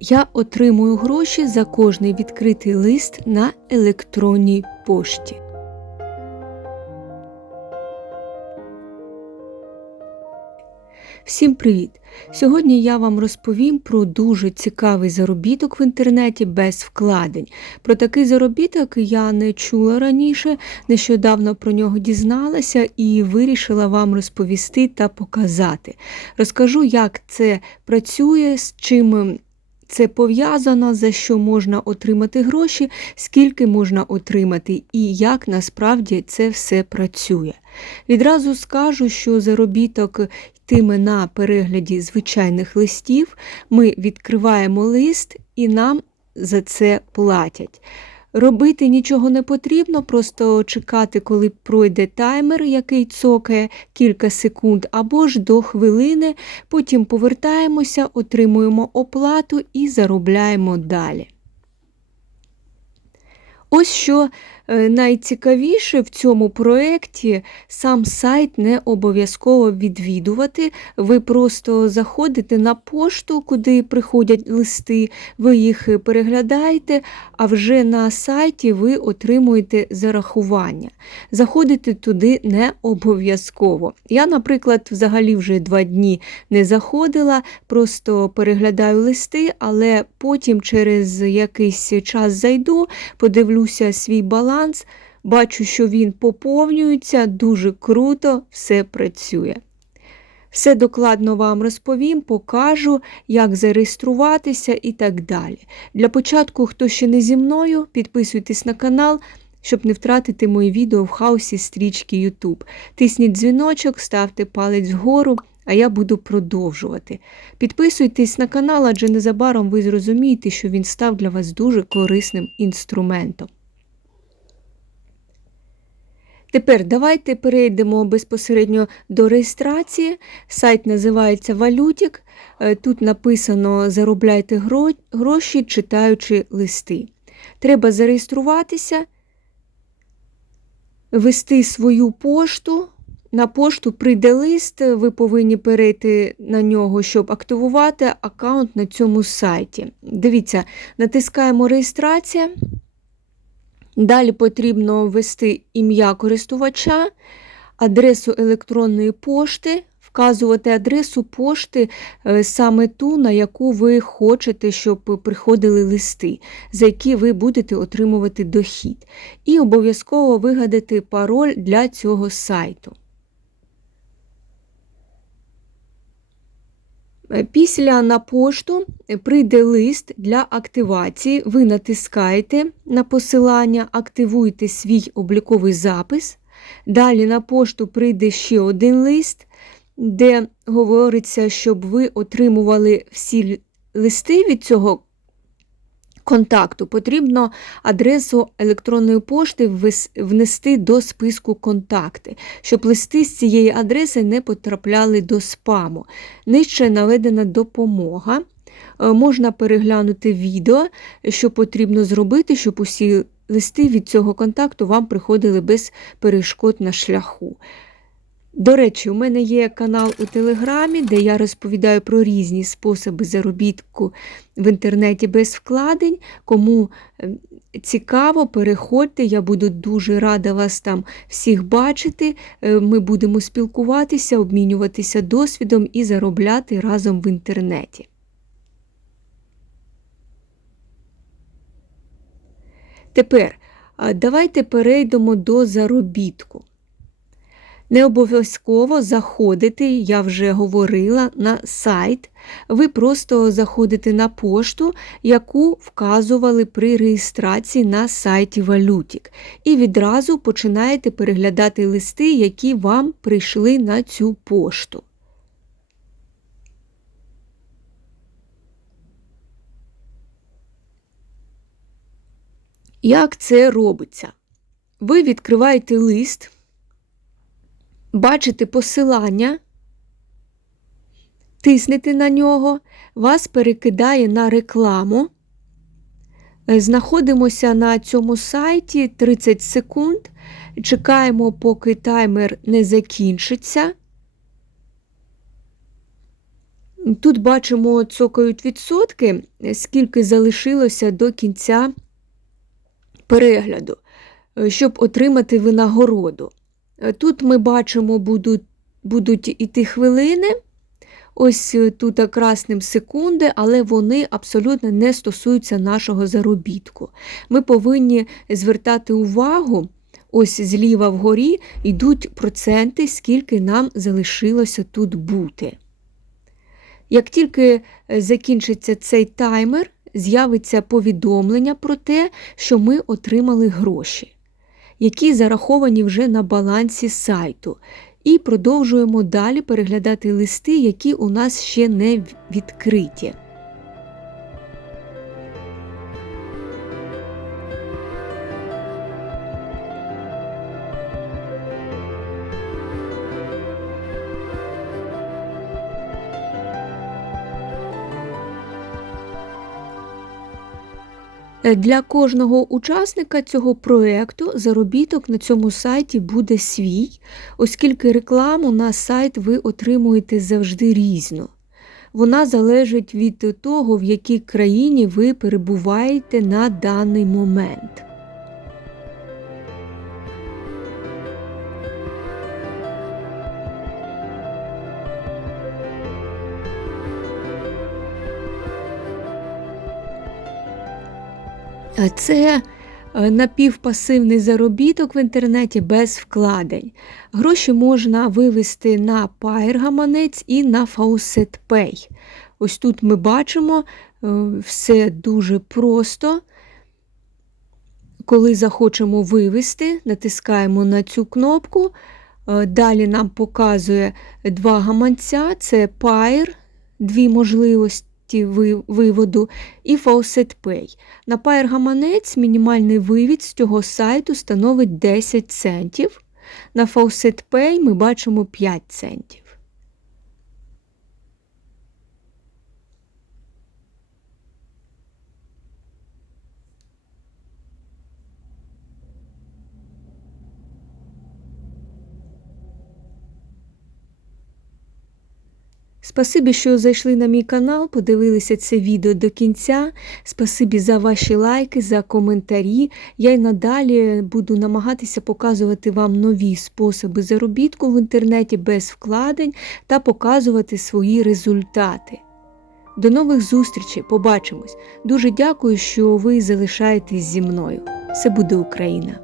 Я отримую гроші за кожний відкритий лист на електронній пошті. Всім привіт! Сьогодні я вам розповім про дуже цікавий заробіток в інтернеті без вкладень. Про такий заробіток я не чула раніше, нещодавно про нього дізналася і вирішила вам розповісти та показати. Розкажу, як це працює, з чим це пов'язано, за що можна отримати гроші, скільки можна отримати і як насправді це все працює. Відразу скажу, що заробіток йтиме на перегляді звичайних листів. Ми відкриваємо лист і нам за це платять. Робити нічого не потрібно, просто чекати, коли пройде таймер, який цокає кілька секунд, або ж до хвилини, потім повертаємося, отримуємо оплату і заробляємо далі. Ось що е, найцікавіше в цьому проєкті сам сайт не обов'язково відвідувати. Ви просто заходите на пошту, куди приходять листи, ви їх переглядаєте, а вже на сайті ви отримуєте зарахування. Заходити туди не обов'язково. Я, наприклад, взагалі вже два дні не заходила, просто переглядаю листи, але потім через якийсь час зайду, подивлюся свій баланс, бачу, що він поповнюється, дуже круто, все працює. Все докладно вам розповім, покажу, як зареєструватися і так далі. Для початку, хто ще не зі мною, підписуйтесь на канал, щоб не втратити мої відео в хаосі стрічки YouTube. Тисніть дзвіночок, ставте палець вгору, а я буду продовжувати. Підписуйтесь на канал, адже незабаром ви зрозумієте, що він став для вас дуже корисним інструментом. Тепер давайте перейдемо безпосередньо до реєстрації. Сайт називається Валютік. Е, тут написано Заробляйте гроші, читаючи листи. Треба зареєструватися, ввести свою пошту. На пошту прийде лист, ви повинні перейти на нього, щоб активувати аккаунт на цьому сайті. Дивіться, натискаємо реєстрація. Далі потрібно ввести ім'я користувача, адресу електронної пошти, вказувати адресу пошти е, саме ту, на яку ви хочете, щоб приходили листи, за які ви будете отримувати дохід. І обов'язково вигадати пароль для цього сайту. Після на пошту прийде лист для активації. Ви натискаєте на посилання, активуєте свій обліковий запис. Далі на пошту прийде ще один лист, де говориться, щоб ви отримували всі листи від цього контакту потрібно адресу електронної пошти внести до списку контакти, щоб листи з цієї адреси не потрапляли до спаму. Нижче наведена допомога. Е, можна переглянути відео, що потрібно зробити, щоб усі листи від цього контакту вам приходили без перешкод на шляху. До речі, у мене є канал у Телеграмі, де я розповідаю про різні способи заробітку в інтернеті без вкладень. Кому ем, цікаво, переходьте, я буду дуже рада вас там всіх бачити. Е, ми будемо спілкуватися, обмінюватися досвідом і заробляти разом в інтернеті. Тепер давайте перейдемо до заробітку. Не обов'язково заходити, я вже говорила, на сайт. Ви просто заходите на пошту, яку вказували при реєстрації на сайті Валютік, і відразу починаєте переглядати листи, які вам прийшли на цю пошту. Як це робиться? Ви відкриваєте лист бачите посилання, тиснете на нього, вас перекидає на рекламу. Е, знаходимося на цьому сайті 30 секунд. Чекаємо, поки таймер не закінчиться. Тут бачимо, цокають відсотки, скільки залишилося до кінця перегляду, е, щоб отримати винагороду. Е, Тут ми бачимо, будуть, будуть іти хвилини. Ось е, тут красним секунди, але вони абсолютно не стосуються нашого заробітку. Ми повинні звертати увагу, ось зліва вгорі йдуть проценти, скільки нам залишилося тут бути. Як тільки е, закінчиться цей таймер, з'явиться повідомлення про те, що ми отримали гроші, які зараховані вже на балансі сайту. І продовжуємо далі переглядати листи, які у нас ще не відкриті. Для кожного учасника цього проєкту заробіток на цьому сайті буде свій, оскільки рекламу на сайт ви отримуєте завжди різну. Вона залежить від того, в якій країні ви перебуваєте на даний момент. Це е, напівпасивний заробіток в інтернеті без вкладень. Гроші можна вивести на Pair гаманець і на Faucet Pay. Ось тут ми бачимо е, все дуже просто. Коли захочемо вивести, натискаємо на цю кнопку. Е, Далі нам показує два гаманця: це Pair, дві можливості виводу, і Faucet Pay. На Pair гаманець мінімальний вивід з цього сайту становить 10 центів. На Faucet Pay ми бачимо 5 центів. Спасибі, що зайшли на мій канал, подивилися це відео до кінця. Спасибі за ваші лайки, за коментарі. Я й надалі буду намагатися показувати вам нові способи заробітку в інтернеті без вкладень та показувати свої результати. До нових зустрічей, побачимось. Дуже дякую, що ви залишаєтесь зі мною. Все буде Україна!